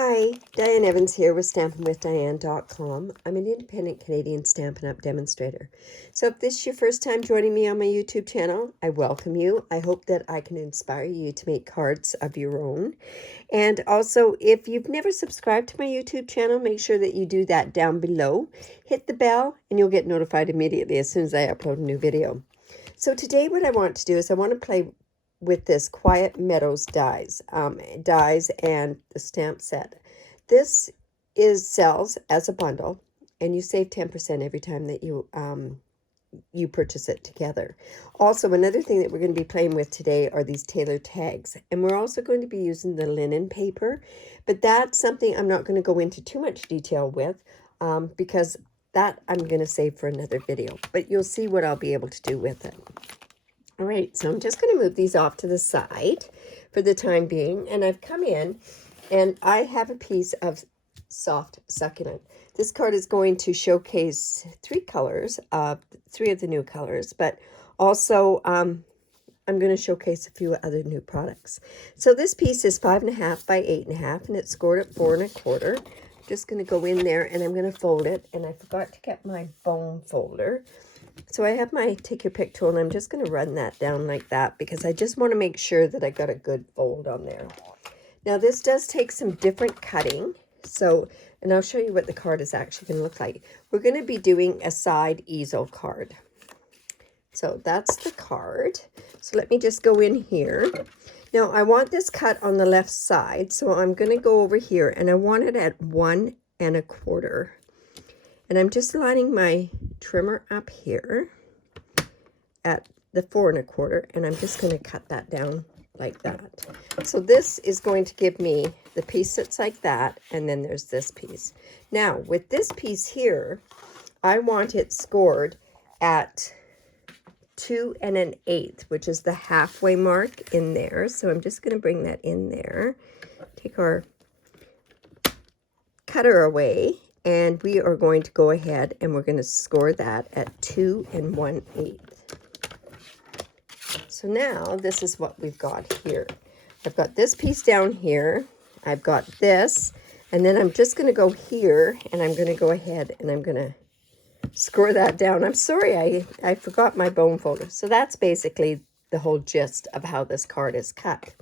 Hi, Diane Evans here with StampinWithDiane.com. I'm an independent Canadian Stampin' Up Demonstrator. So if this is your first time joining me on my YouTube channel, I welcome you. I hope that I can inspire you to make cards of your own. And also, if you've never subscribed to my YouTube channel, make sure that you do that down below. Hit the bell and you'll get notified immediately as soon as I upload a new video. So today what I want to do is I want to play with this Quiet Meadows dies and the stamp set. This sells as a bundle, and you save 10% every time that you purchase it together. Also, another thing that we're going to be playing with today are these tailor tags, and we're also going to be using the linen paper, but that's something I'm not going to go into too much detail with because that I'm going to save for another video, but you'll see what I'll be able to do with it. All right, so I'm just going to move these off to the side for the time being. And I've come in and I have a piece of soft succulent. This card is going to showcase three of the new colors, but also I'm going to showcase a few other new products. So this piece is 5.5 by 8.5 and it's scored at 4 1/4. I'm just going to go in there and I'm going to fold it. And I forgot to get my bone folder. So I have my take your pick tool and I'm just going to run that down like that because I just want to make sure that I got a good fold on there. Now this does take some different cutting. And I'll show you what the card is actually going to look like. We're going to be doing a side easel card. So that's the card. So let me just go in here. Now I want this cut on the left side. So I'm going to go over here and I want it at 1 1/4. And I'm just lining my trimmer up here at the 4 1/4, and I'm just going to cut that down like that. So this is going to give me the piece that's like that, and then there's this piece. Now, with this piece here, I want it scored at 2 1/8, which is the halfway mark in there. So I'm just going to bring that in there. Take our cutter away. And we are going to go ahead and we're going to score that at 2 1/8. So now this is what we've got here. I've got this piece down here. I've got this. And then I'm just going to go here and I'm going to go ahead and I'm going to score that down. I'm sorry, I forgot my bone folder. So that's basically the whole gist of how this card is cut.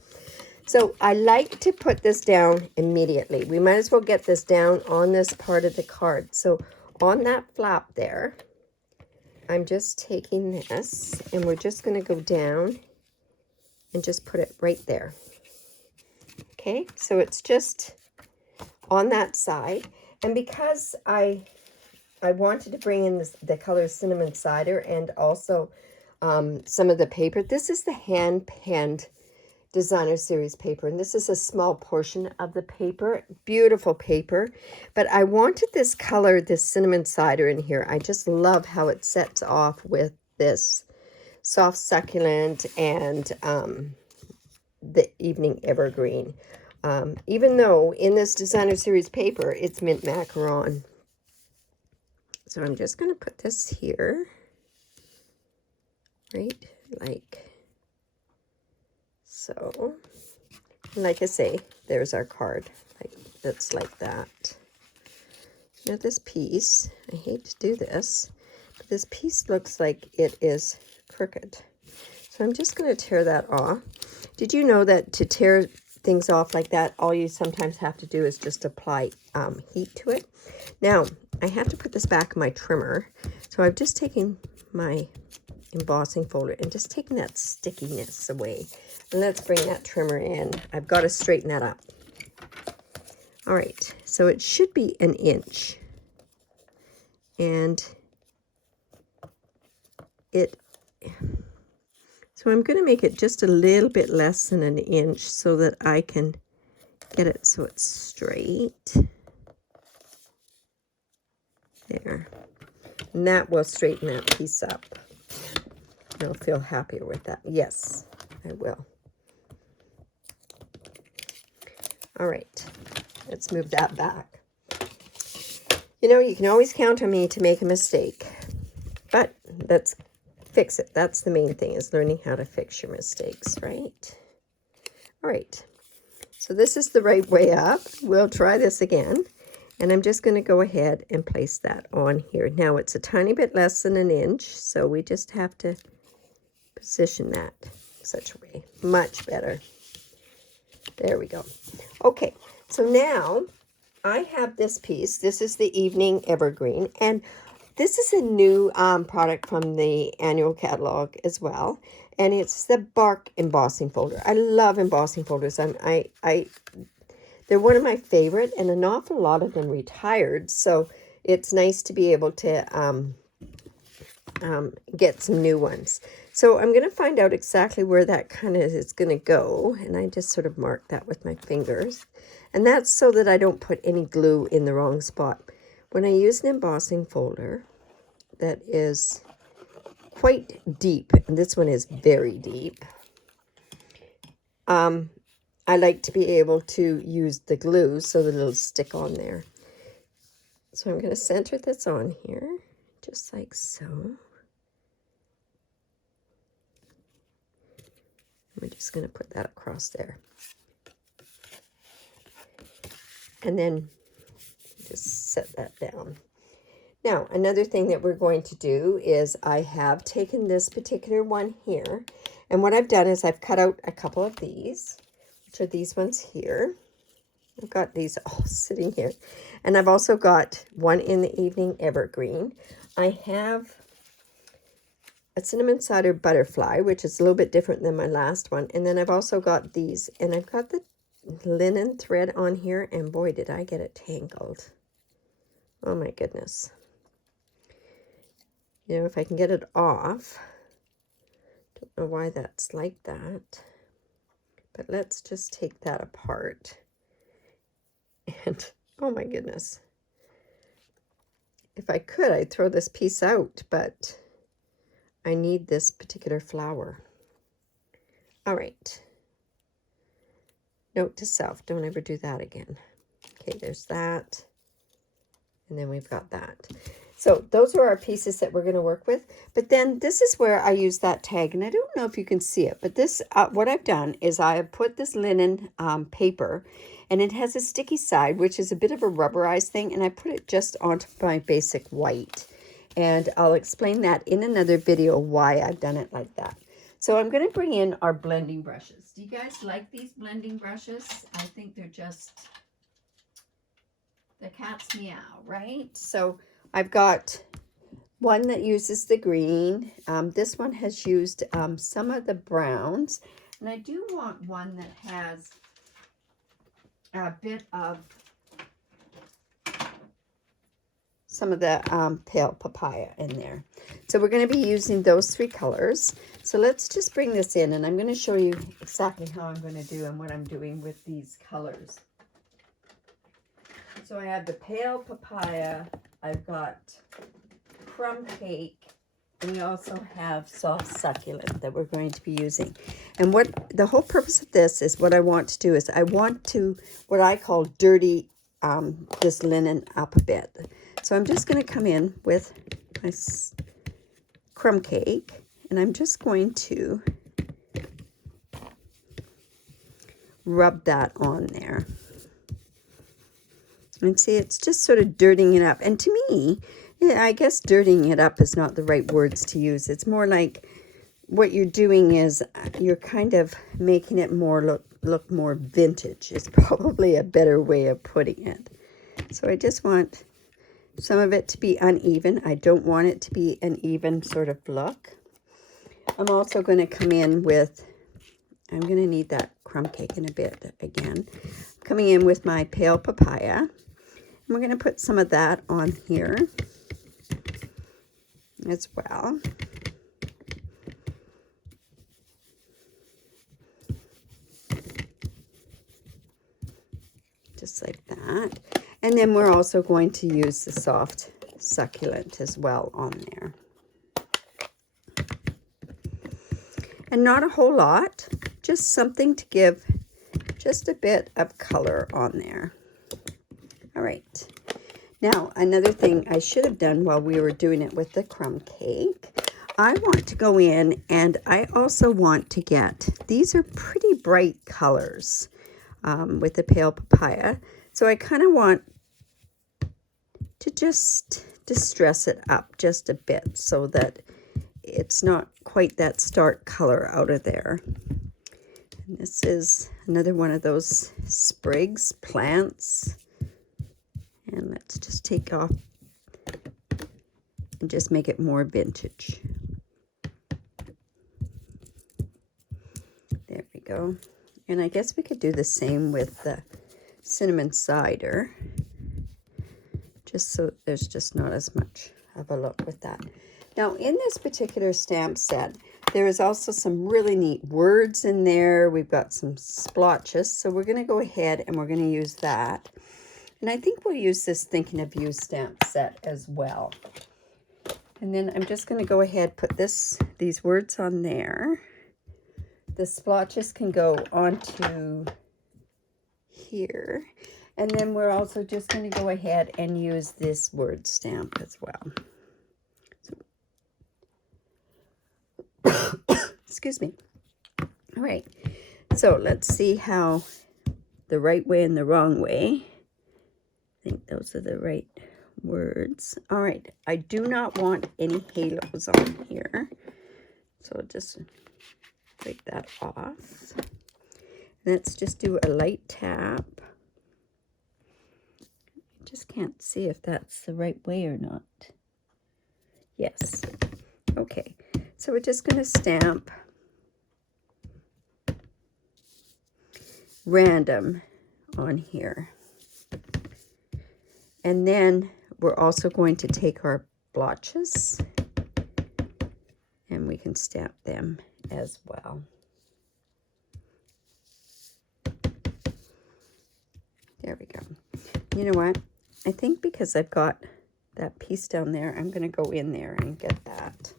So I like to put this down immediately. We might as well get this down on this part of the card. So on that flap there, I'm just taking this and we're just going to go down and just put it right there. Okay, so it's just on that side. And because I wanted to bring in the color Cinnamon Cider and also some of the paper, this is the hand-penned designer series paper, and this is a small portion of the paper. Beautiful paper, but I wanted this color, this Cinnamon Cider in here. I just love how it sets off with this soft succulent and the evening evergreen, even though in this designer series paper it's mint macaron. So I'm just going to put this here, right, like so. Like I say, there's our card. That's like that. Now this piece, I hate to do this, but this piece looks like it is crooked. So I'm just going to tear that off. Did you know that to tear things off like that, all you sometimes have to do is just apply heat to it? Now, I have to put this back in my trimmer. So I've just taken my embossing folder and just taking that stickiness away. And let's bring that trimmer in. I've got to straighten that up. All right, so it should be 1 inch. And so I'm going to make it just a little bit less than 1 inch so that I can get it so it's straight. There. And that will straighten that piece up. I'll feel happier with that. Yes, I will. All right, let's move that back. You know, you can always count on me to make a mistake, but let's fix it. That's the main thing, is learning how to fix your mistakes, right? All right, So this is the right way up. We'll try this again. And I'm just going to go ahead and place that on here. Now it's a tiny bit less than an inch, so we just have to position that such a way. Much better. There we go. Okay, so now I have this piece. This is the Evening Evergreen, and this is a new product from the annual catalog as well, and it's the bark embossing folder. I love embossing folders. They're one of my favorite, and an awful lot of them retired, so it's nice to be able to get some new ones. So I'm going to find out exactly where that kind of is going to go, and I just sort of mark that with my fingers. And that's so that I don't put any glue in the wrong spot. When I use an embossing folder that is quite deep, and this one is very deep, I like to be able to use the glue so that it'll stick on there. So I'm going to center this on here, just like so. We're just going to put that across there. And then just set that down. Now, another thing that we're going to do is I have taken this particular one here, and what I've done is I've cut out a couple of these, which are these ones here. I've got these all sitting here. And I've also got one in the Evening Evergreen. I have a Cinnamon Cider Butterfly, which is a little bit different than my last one. And then I've also got these, and I've got the linen thread on here, and boy, did I get it tangled. Oh my goodness. You know, if I can get it off, don't know why that's like that, but let's just take that apart. And oh my goodness, if I could, I'd throw this piece out, but I need this particular flower. All right. Note to self, don't ever do that again. Okay, there's that. And then we've got that. So those are our pieces that we're going to work with. But then this is where I use that tag. And I don't know if you can see it, but this, what I've done is I have put this linen paper, and it has a sticky side, which is a bit of a rubberized thing. And I put it just onto my basic white. And I'll explain that in another video why I've done it like that. So I'm going to bring in our blending brushes. Do you guys like these blending brushes? I think they're just the cat's meow, right? So I've got one that uses the green. This one has used some of the browns. And I do want one that has a bit of some of the pale papaya in there. So we're going to be using those three colors. So let's just bring this in, and I'm going to show you exactly how I'm going to do and what I'm doing with these colors. So I have the pale papaya, I've got crumb cake, and we also have soft succulent that we're going to be using. And what the whole purpose of this is, what I want to do is I want to, what I call dirty this linen up a bit. So I'm just going to come in with my crumb cake, and I'm just going to rub that on there. And see, it's just sort of dirtying it up. And to me, yeah, I guess dirtying it up is not the right words to use. It's more like what you're doing is you're kind of making it more look more vintage. Is probably a better way of putting it. So I just want some of it to be uneven. I don't want it to be an even sort of look. I'm also going to come in with, I'm going to need that crumb cake in a bit again. Coming in with my pale papaya. And we're going to put some of that on here as well. Just like that. And then we're also going to use the soft succulent as well on there. And not a whole lot, just something to give just a bit of color on there. All right. Now, another thing I should have done while we were doing it with the crumb cake, I want to go in and I also want to get, these are pretty bright colors. with the pale papaya. So I kind of want to just distress it up just a bit so that it's not quite that stark color out of there. And this is another one of those sprigs, plants. And let's just take off and just make it more vintage. There we go. And I guess we could do the same with the cinnamon cider, just so there's just not as much of a look with that. Now, in this particular stamp set, there is also some really neat words in there. We've got some splotches, so we're going to go ahead and we're going to use that. And I think we'll use this Thinking of You stamp set as well. And then I'm just going to go ahead, put these words on there. The splotches can go onto here. And then we're also just going to go ahead and use this word stamp as well. Excuse me. All right. So let's see how the right way and the wrong way. I think those are the right words. All right. I do not want any halos on here. So just break that off. Let's just do a light tap. Just can't see if that's the right way or not. Yes. Okay. So we're just going to stamp random on here. And then we're also going to take our blotches and we can stamp them as well. There we go. You know what? I think because I've got that piece down there, I'm going to go in there and get that.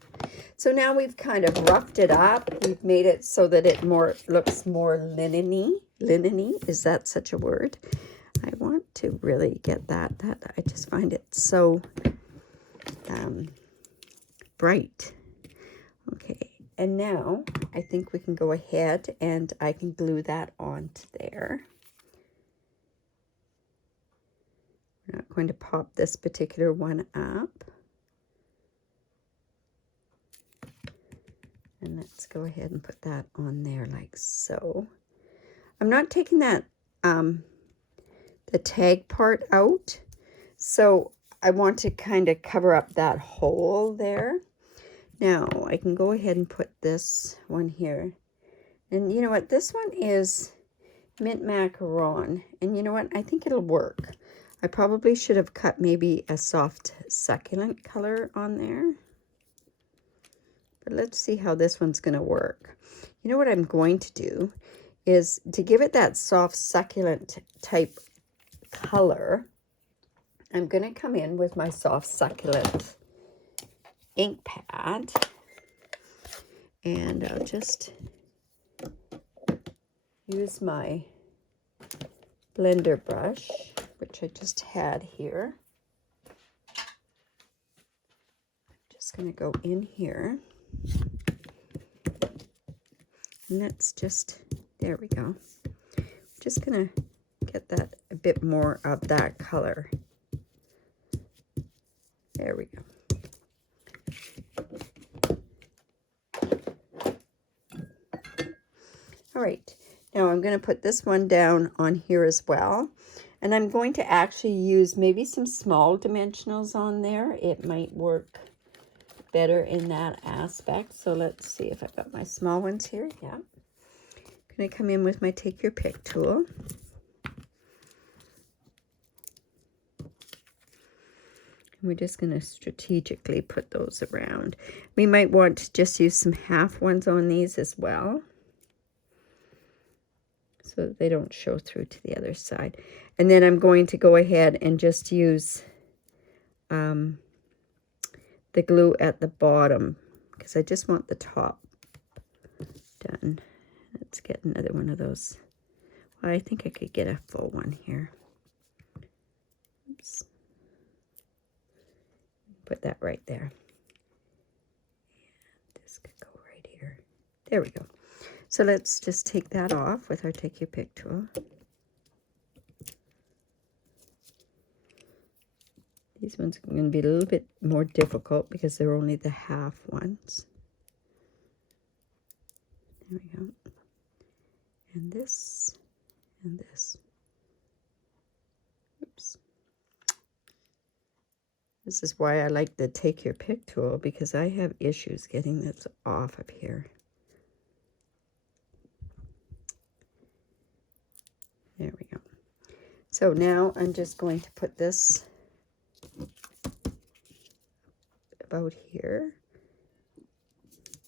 So now we've kind of roughed it up. We've made it so that it looks more linen-y. Linen-y, is that such a word? I want to really get that. I just find it so bright. Okay, and now I think we can go ahead and I can glue that onto there. We're not going to pop this particular one up. And let's go ahead and put that on there like so. I'm not taking that, the tag part out. So I want to kind of cover up that hole there. Now I can go ahead and put this one here. And you know what? This one is mint macaron. And you know what? I think it'll work. I probably should have cut maybe a soft succulent color on there. But let's see how this one's going to work. You know what I'm going to do is to give it that soft succulent type color, I'm going to come in with my soft succulent ink pad. And I'll just use my blender brush, which I just had here. I'm just going to go in here. And let's just, there we go. Just going to get that a bit more of that color. There we go. All right, now I'm going to put this one down on here as well. And I'm going to actually use maybe some small dimensionals on there. It might work better in that aspect. So let's see if I've got my small ones here. Yeah. I'm going to come in with my Take Your Pick tool. And we're just going to strategically put those around. We might want to just use some half ones on these as well, so that they don't show through to the other side. And then I'm going to go ahead and just use the glue at the bottom because I just want the top done. Let's get another one of those. Well, I think I could get a full one here. Oops. Put that right there. And this could go right here. There we go. So let's just take that off with our Take Your Pick tool. These ones are going to be a little bit more difficult because they're only the half ones. There we go. And this, and this. Oops. This is why I like the Take Your Pick tool, because I have issues getting this off of here. There we go. So now I'm just going to put this about here.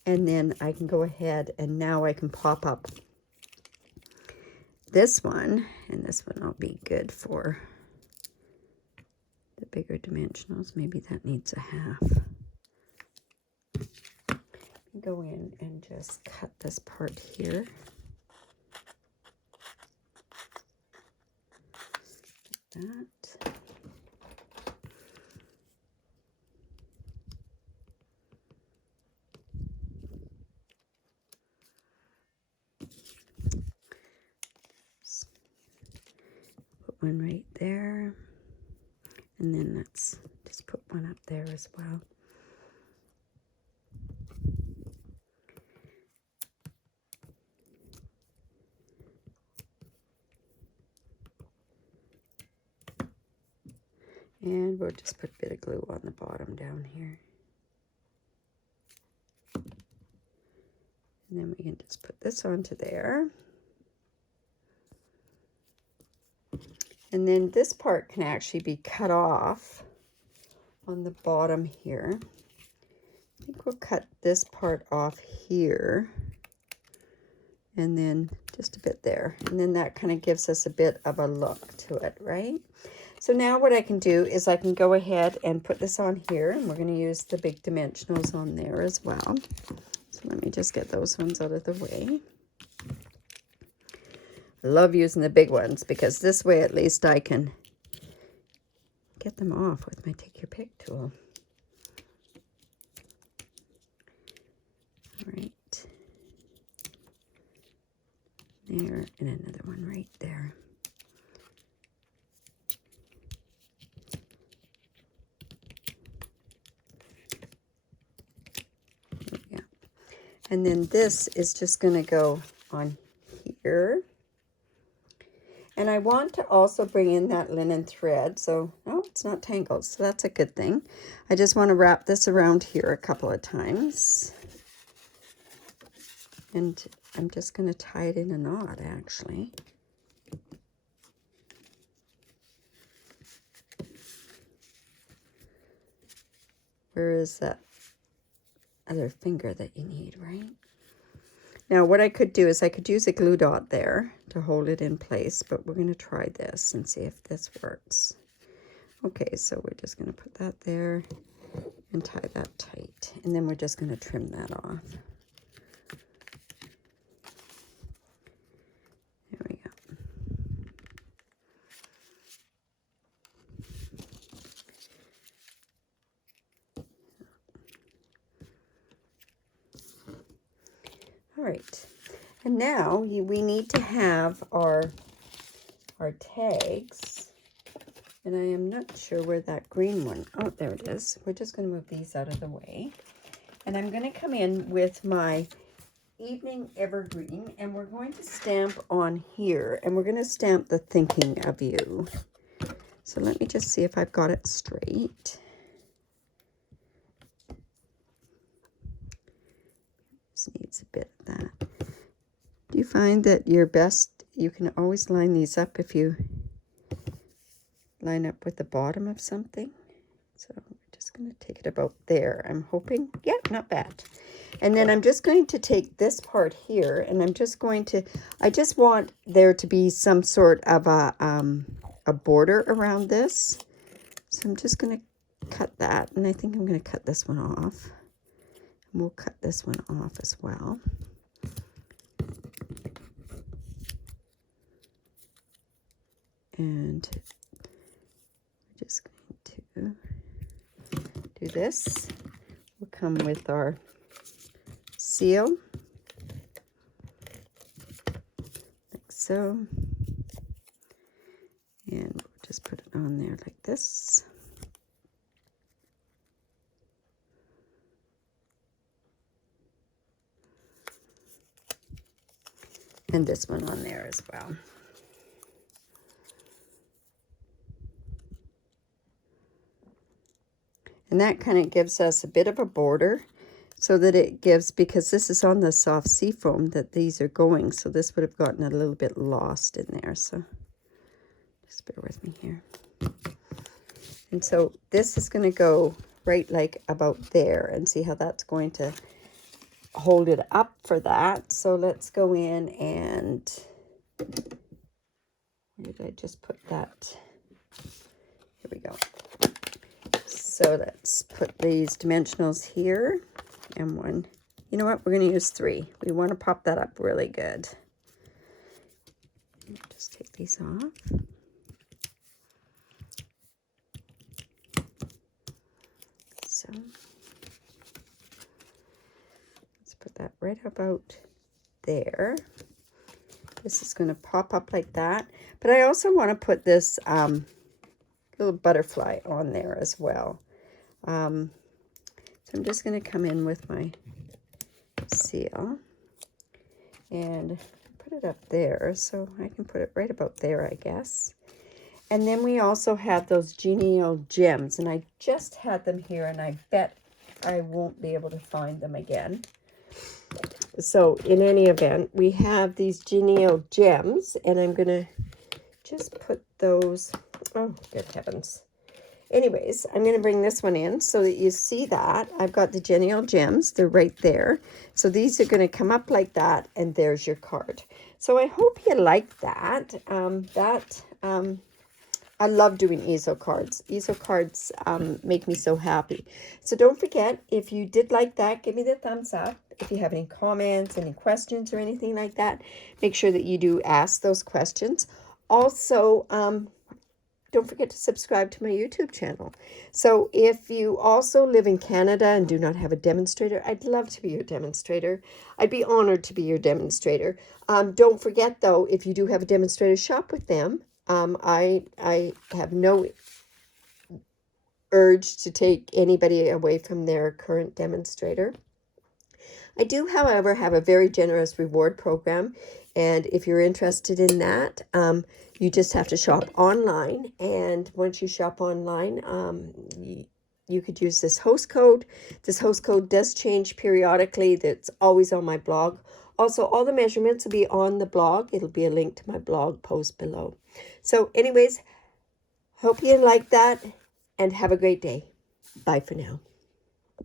And then I can go ahead and now I can pop up this one. And this one will be good for the bigger dimensionals. Maybe that needs a half. Go in and just cut this part here. That. Put one right there. And then let's just put one up there as well. And we'll just put a bit of glue on the bottom down here. And then we can just put this onto there. And then this part can actually be cut off on the bottom here. I think we'll cut this part off here. And then just a bit there. And then that kind of gives us a bit of a look to it, right? So now what I can do is I can go ahead and put this on here, and we're going to use the big dimensionals on there as well. So let me just get those ones out of the way. I love using the big ones because this way at least I can get them off with my Take Your Pick tool. All right. There, and another one right there. And then this is just going to go on here. And I want to also bring in that linen thread. So, no, it's not tangled. So that's a good thing. I just want to wrap this around here a couple of times. And I'm just going to tie it in a knot, actually. Where is that other finger that you need, right? Now what I could do is I could use a glue dot there to hold it in place, but we're going to try this and see if this works. Okay, so we're just going to put that there and tie that tight, and then we're just going to trim that off. There we go. All right, and now we need to have our tags, and I am not sure where that green one, oh, there it is. We're just going to move these out of the way, and I'm going to come in with my Evening Evergreen, and we're going to stamp on here, and we're going to stamp the Thinking of You. So let me just see if I've got it straight. Needs a bit of that. Do you find that your best, you can always line these up if you line up with the bottom of something? So I'm just going to take it about there. I'm hoping, yeah, not bad. And then I'm just going to take this part here, and I'm just going to, I just want there to be some sort of a border around this. So I'm just going to cut that, and I think I'm going to cut this one off. And we'll cut this one off as well. And we're just going to do this. We'll come with our seal, like so. And we'll just put it on there like this. And this one on there as well. And that kind of gives us a bit of a border so that it gives, because this is on the soft sea foam that these are going, so this would have gotten a little bit lost in there. So just bear with me here. And so this is going to go right like about there, and see how that's going to hold it up for that. So let's go in and, where did I just put that? Here we go. So let's put these dimensionals here, and one, you know what, we're going to use 3. We want to pop that up really good. Just take these off. So let's put that right about there. This is going to pop up like that, but I also want to put this little butterfly on there as well. So I'm just going to come in with my seal and put it up there, so I can put it right about there, I guess. And then we also have those genial gems, and I just had them here, and I bet I won't be able to find them again. So in any event, we have these genial gems, and I'm going to just put those, oh, good heavens. Anyways, I'm going to bring this one in so that you see that. I've got the genial gems. They're right there. So these are going to come up like that, and there's your card. So I hope you like that. I love doing easel cards. Easel cards make me so happy. So don't forget, if you did like that, give me the thumbs up. If you have any comments, any questions or anything like that, make sure that you do ask those questions. Also, don't forget to subscribe to my YouTube channel. So if you also live in Canada and do not have a demonstrator, I'd love to be your demonstrator. I'd be honored to be your demonstrator. Don't forget, though, if you do have a demonstrator, shop with them. I have no urge to take anybody away from their current demonstrator. I do, however, have a very generous reward program, and if you're interested in that, you just have to shop online, and once you shop online, you could use this host code. This host code does change periodically. That's always on my blog. Also, all the measurements will be on the blog. It'll be a link to my blog post below. So anyways, hope you like that, and have a great day. Bye for now.